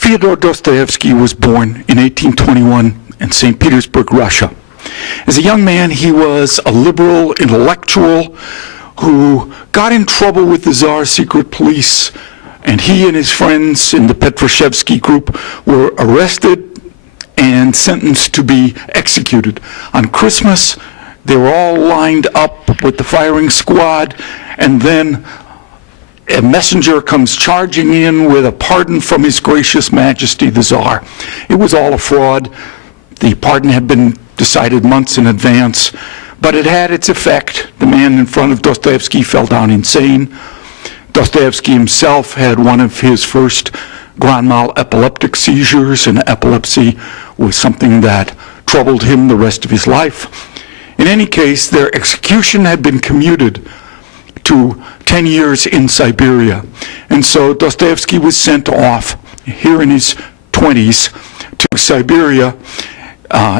Fyodor Dostoevsky was born in 1821 in St. Petersburg, Russia. As a young man, he was a liberal intellectual who got in trouble with the Tsar's secret police, and he and his friends in the Petroshevsky group were arrested and sentenced to be executed. On Christmas, they were all lined up with the firing squad, and then a messenger comes charging in with a pardon from His Gracious Majesty the Tsar. It was all a fraud. The pardon had been decided months in advance, but it had its effect. The man in front of Dostoevsky fell down insane. Dostoevsky himself had one of his first grand mal epileptic seizures, and epilepsy was something that troubled him the rest of his life. In any case, their execution had been commuted to 10 years in Siberia. And so Dostoevsky was sent off here in his 20s to Siberia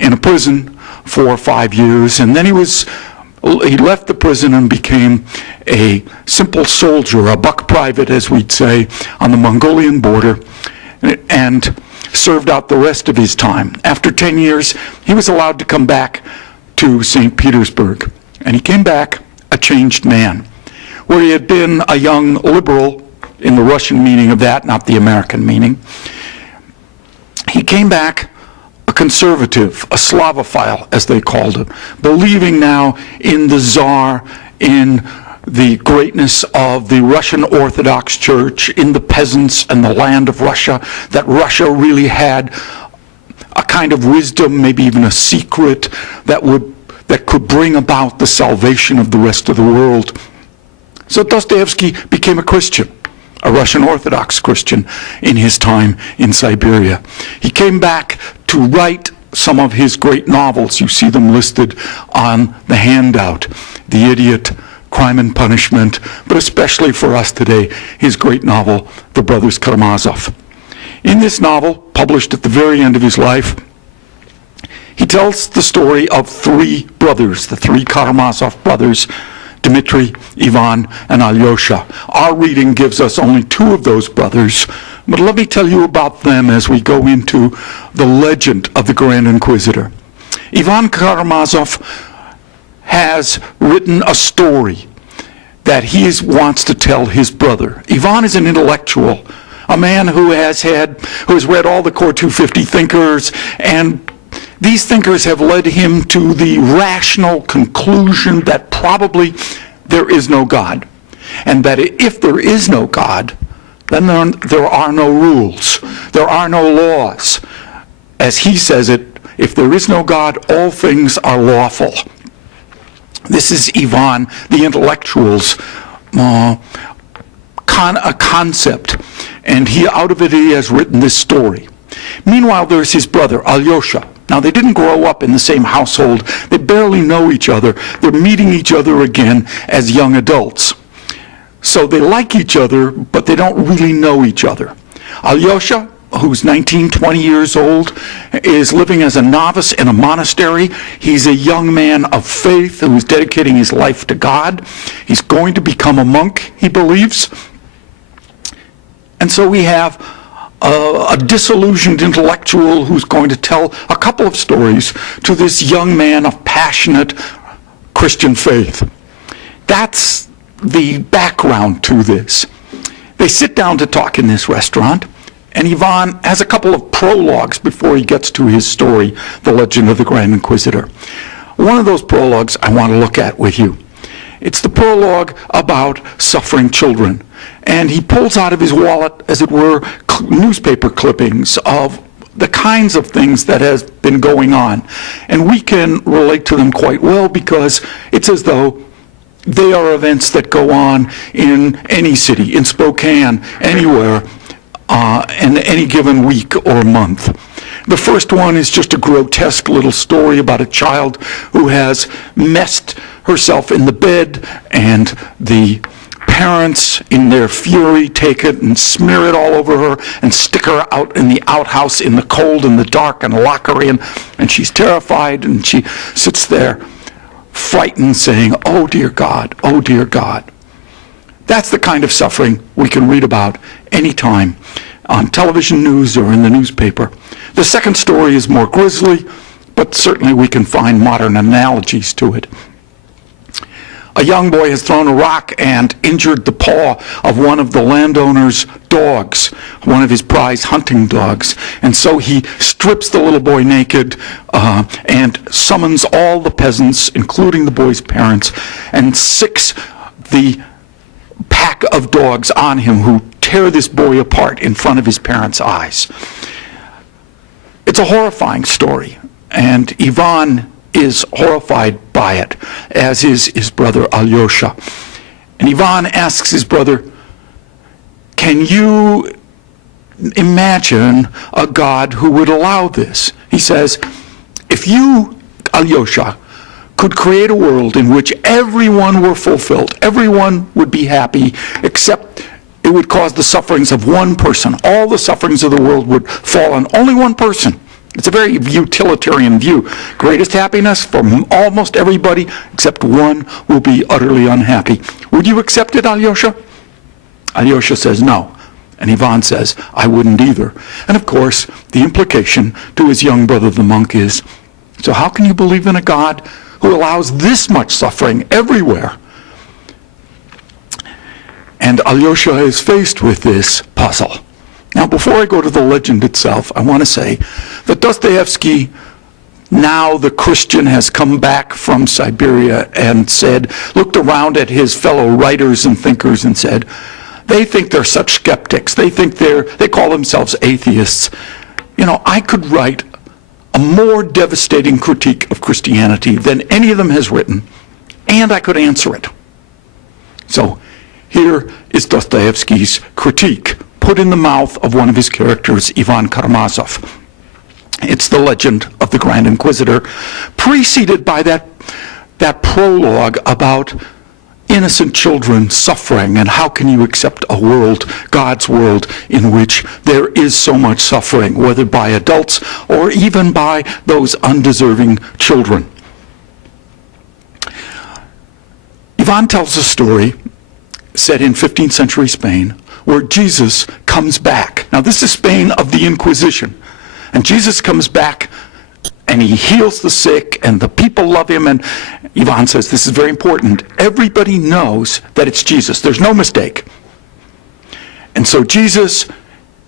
in a prison for 5 years. And then he left the prison and became a simple soldier, a buck private, as we'd say, on the Mongolian border, and served out the rest of his time. After 10 years, he was allowed to come back to St. Petersburg. And he came back a changed man. Where he had been a young liberal, in the Russian meaning of that, not the American meaning, he came back a conservative, a Slavophile, as they called it, believing now in the Tsar, in the greatness of the Russian Orthodox Church, in the peasants and the land of Russia, that Russia really had a kind of wisdom, maybe even a secret, that could bring about the salvation of the rest of the world. So Dostoevsky became a Christian, a Russian Orthodox Christian, in his time in Siberia. He came back to write some of his great novels. You see them listed on the handout: The Idiot, Crime and Punishment, but especially for us today, his great novel, The Brothers Karamazov. In this novel, published at the very end of his life, he tells the story of three brothers, the three Karamazov brothers, Dmitri, Ivan, and Alyosha. Our reading gives us only two of those brothers, but let me tell you about them as we go into the legend of the Grand Inquisitor. Ivan Karamazov has written a story that he wants to tell his brother. Ivan is an intellectual, a man who has read all the CO250 thinkers, and these thinkers have led him to the rational conclusion that probably there is no God, and that if there is no God, then there are no rules, there are no laws. As he says it, if there is no God, all things are lawful. This is Ivan, the intellectual's a concept, and out of it he has written this story. Meanwhile, there's his brother, Alyosha. Now, they didn't grow up in the same household. They barely know each other. They're meeting each other again as young adults. So they like each other, but they don't really know each other. Alyosha, who's 19, 20 years old, is living as a novice in a monastery. He's a young man of faith who is dedicating his life to God. He's going to become a monk, he believes. And so we have a disillusioned intellectual who's going to tell a couple of stories to this young man of passionate Christian faith. That's the background to this. They sit down to talk in this restaurant, and Ivan has a couple of prologues before he gets to his story, The Legend of the Grand Inquisitor. One of those prologues I want to look at with you. It's the prologue about suffering children. And he pulls out of his wallet, as it were, newspaper clippings of the kinds of things that has been going on. And we can relate to them quite well because it's as though they are events that go on in any city, in Spokane, anywhere, in any given week or month. The first one is just a grotesque little story about a child who has messed herself in the bed, and the parents, in their fury, take it and smear it all over her and stick her out in the outhouse in the cold and the dark and lock her in. And she's terrified, and she sits there frightened, saying, "Oh, dear God, oh, dear God." That's the kind of suffering we can read about anytime on television news or in the newspaper. The second story is more grisly, but certainly we can find modern analogies to it. A young boy has thrown a rock and injured the paw of one of the landowner's dogs, one of his prize hunting dogs. And so he strips the little boy naked and summons all the peasants, including the boy's parents, and sicks the pack of dogs on him who tear this boy apart in front of his parents' eyes. It's a horrifying story, and Ivan is horrified by it, as is his brother Alyosha. And Ivan asks his brother, can you imagine a God who would allow this? He says, if you, Alyosha, could create a world in which everyone were fulfilled, everyone would be happy, except it would cause the sufferings of one person. All the sufferings of the world would fall on only one person. It's a very utilitarian view. Greatest happiness for almost everybody, except one will be utterly unhappy. Would you accept it, Alyosha? Alyosha says no. And Ivan says, I wouldn't either. And of course, the implication to his young brother the monk is, so how can you believe in a God who allows this much suffering everywhere? And Alyosha is faced with this puzzle. Now, before I go to the legend itself, I want to say that Dostoevsky, now the Christian, has come back from Siberia and looked around at his fellow writers and thinkers and said, they think they're such skeptics. They call themselves atheists. You know, I could write a more devastating critique of Christianity than any of them has written, and I could answer it. So here is Dostoevsky's critique, put in the mouth of one of his characters, Ivan Karamazov. It's the legend of the Grand Inquisitor, preceded by that prologue about innocent children suffering, and how can you accept a world, God's world, in which there is so much suffering, whether by adults or even by those undeserving children. Ivan tells a story set in 15th century Spain, where Jesus comes back. Now, this is Spain of the Inquisition. And Jesus comes back, and he heals the sick, and the people love him. And Ivan says, this is very important. Everybody knows that it's Jesus. There's no mistake. And so Jesus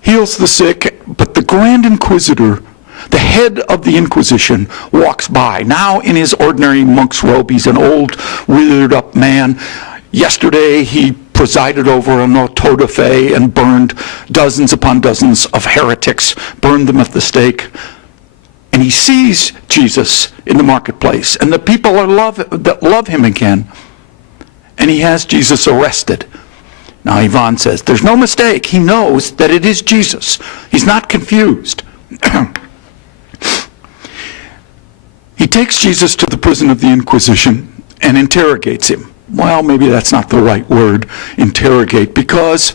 heals the sick, but the Grand Inquisitor, the head of the Inquisition, walks by. Now in his ordinary monk's robe, he's an old, withered-up man. Yesterday, he presided over an auto de fe and burned dozens upon dozens of heretics, burned them at the stake. And he sees Jesus in the marketplace, and the people that love him again. And he has Jesus arrested. Now Ivan says, there's no mistake. He knows that it is Jesus. He's not confused. He takes Jesus to the prison of the Inquisition and interrogates him. Well, maybe that's not the right word, interrogate, because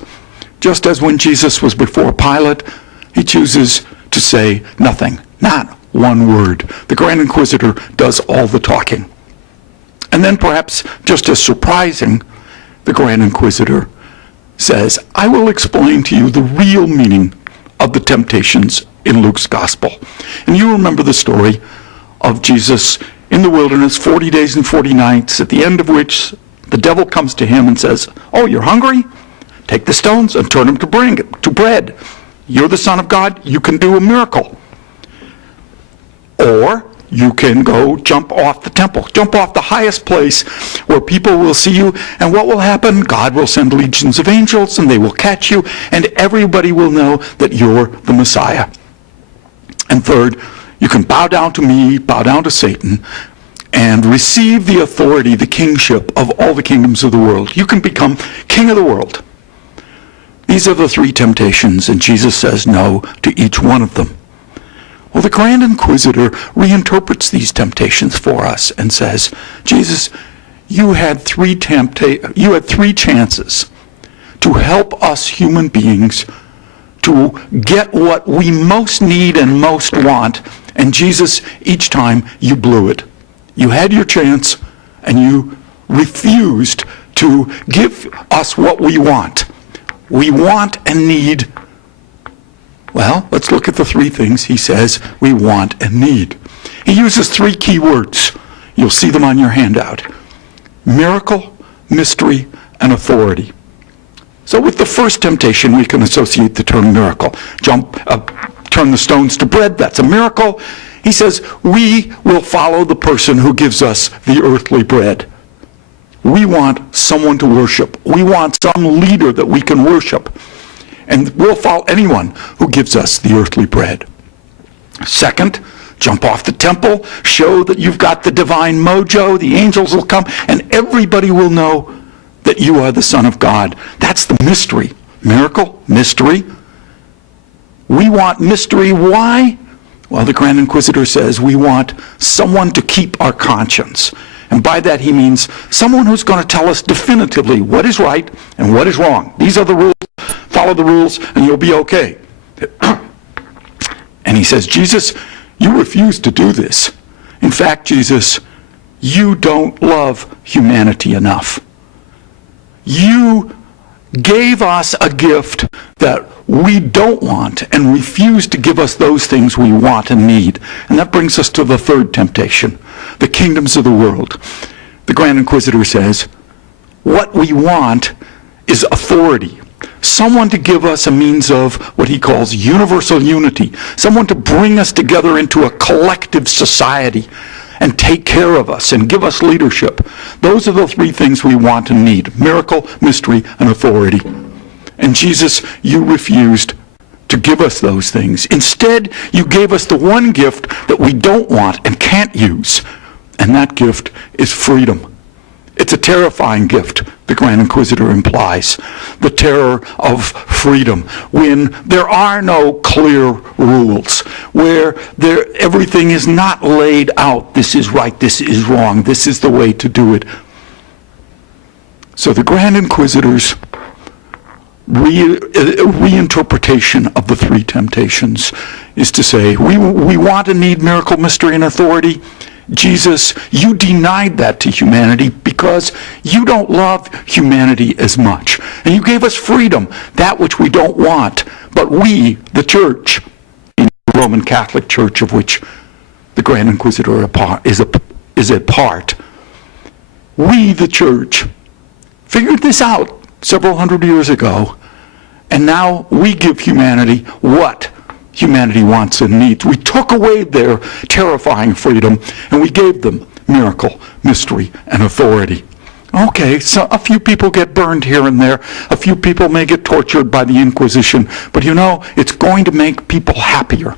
just as when Jesus was before Pilate, he chooses to say nothing, not one word. The Grand Inquisitor does all the talking. And then perhaps just as surprising, the Grand Inquisitor says, I will explain to you the real meaning of the temptations in Luke's Gospel. And you remember the story of Jesus in the wilderness, 40 days and 40 nights, at the end of which the devil comes to him and says, oh, you're hungry? Take the stones and turn them to bread. You're the Son of God. You can do a miracle. Or you can go jump off the temple, jump off the highest place where people will see you. And what will happen? God will send legions of angels, and they will catch you, and everybody will know that you're the Messiah. And third, you can bow down to me, bow down to Satan, and receive the authority, the kingship of all the kingdoms of the world. You can become king of the world. These are the three temptations, and Jesus says no to each one of them. Well, the Grand Inquisitor reinterprets these temptations for us and says, Jesus, you had three chances to help us human beings to get what we most need and most want, and Jesus, each time you blew it. You had your chance, and you refused to give us what we want. We want and need Well, let's look at the three things he says we want and need. He uses three key words. You'll see them on your handout. Miracle, mystery, and authority. So with the first temptation, we can associate the term miracle. Turn the stones to bread, that's a miracle. He says, we will follow the person who gives us the earthly bread. We want someone to worship. We want some leader that we can worship. And we'll follow anyone who gives us the earthly bread. Second, jump off the temple, show that you've got the divine mojo, the angels will come, and everybody will know that you are the Son of God. That's the mystery. Miracle, mystery. We want mystery. Why? Well, the Grand Inquisitor says we want someone to keep our conscience. And by that he means someone who's going to tell us definitively what is right and what is wrong. These are the rules. Follow the rules and you'll be okay. And he says, Jesus, you refuse to do this. In fact, Jesus, you don't love humanity enough. You gave us a gift that we don't want and refuse to give us those things we want and need. And that brings us to the third temptation, the kingdoms of the world. The Grand Inquisitor says, what we want is authority. Someone to give us a means of what he calls universal unity. Someone to bring us together into a collective society and take care of us and give us leadership. Those are the three things we want and need: miracle, mystery, and authority. And Jesus, you refused to give us those things. Instead, you gave us the one gift that we don't want and can't use, and that gift is freedom. It's a terrifying gift, the Grand Inquisitor implies. The terror of freedom, when there are no clear rules, where everything is not laid out. This is right, this is wrong, this is the way to do it. So the Grand Inquisitor's reinterpretation of the three temptations is to say, we want and need miracle, mystery, and authority. Jesus, you denied that to humanity because you don't love humanity as much. And you gave us freedom, that which we don't want. But we, the church, the Roman Catholic Church of which the Grand Inquisitor is a part, we, the church, figured this out several hundred years ago. And now we give humanity what humanity wants and needs. We took away their terrifying freedom and we gave them miracle, mystery, and authority. Okay, so a few people get burned here and there. A few people may get tortured by the Inquisition. But you know, it's going to make people happier.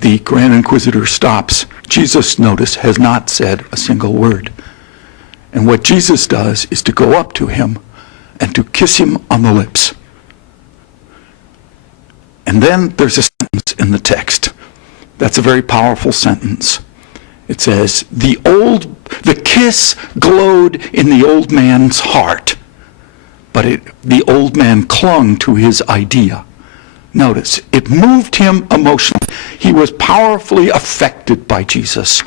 The Grand Inquisitor stops. Jesus, notice, has not said a single word. And what Jesus does is to go up to him and to kiss him on the lips. And then there's a sentence in the text. That's a very powerful sentence. It says, the kiss glowed in the old man's heart, but the old man clung to his idea. Notice, it moved him emotionally. He was powerfully affected by Jesus,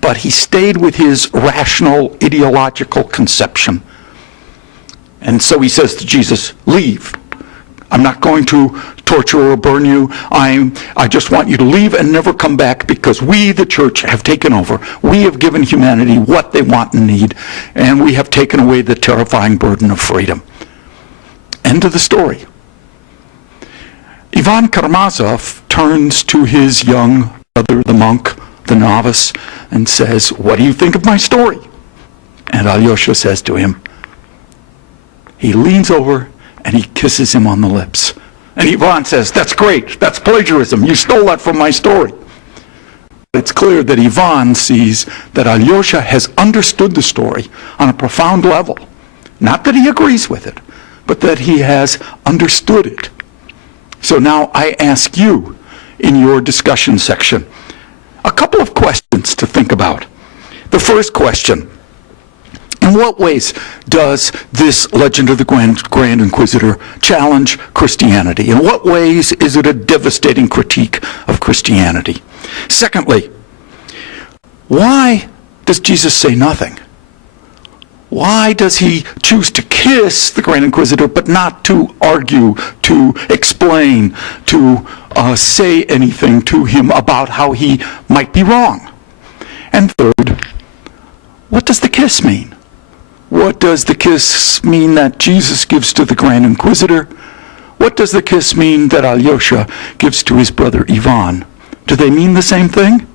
but he stayed with his rational, ideological conception. And so he says to Jesus, leave. I'm not going to torture or burn you. I just want you to leave and never come back because we, the church, have taken over. We have given humanity what they want and need, and we have taken away the terrifying burden of freedom. End of the story. Ivan Karamazov turns to his young brother, the monk, the novice, and says, what do you think of my story? And Alyosha says to him, he leans over and he kisses him on the lips. And Ivan says, that's great, that's plagiarism, you stole that from my story. It's clear that Ivan sees that Alyosha has understood the story on a profound level. Not that he agrees with it, but that he has understood it. So now I ask you, in your discussion section, a couple of questions to think about. The first question, in what ways does this legend of the Grand Inquisitor challenge Christianity? In what ways is it a devastating critique of Christianity? Secondly, why does Jesus say nothing? Why does he choose to kiss the Grand Inquisitor but not to argue, to explain, to say anything to him about how he might be wrong? And third, what does the kiss mean? What does the kiss mean that Jesus gives to the Grand Inquisitor? What does the kiss mean that Alyosha gives to his brother Ivan? Do they mean the same thing?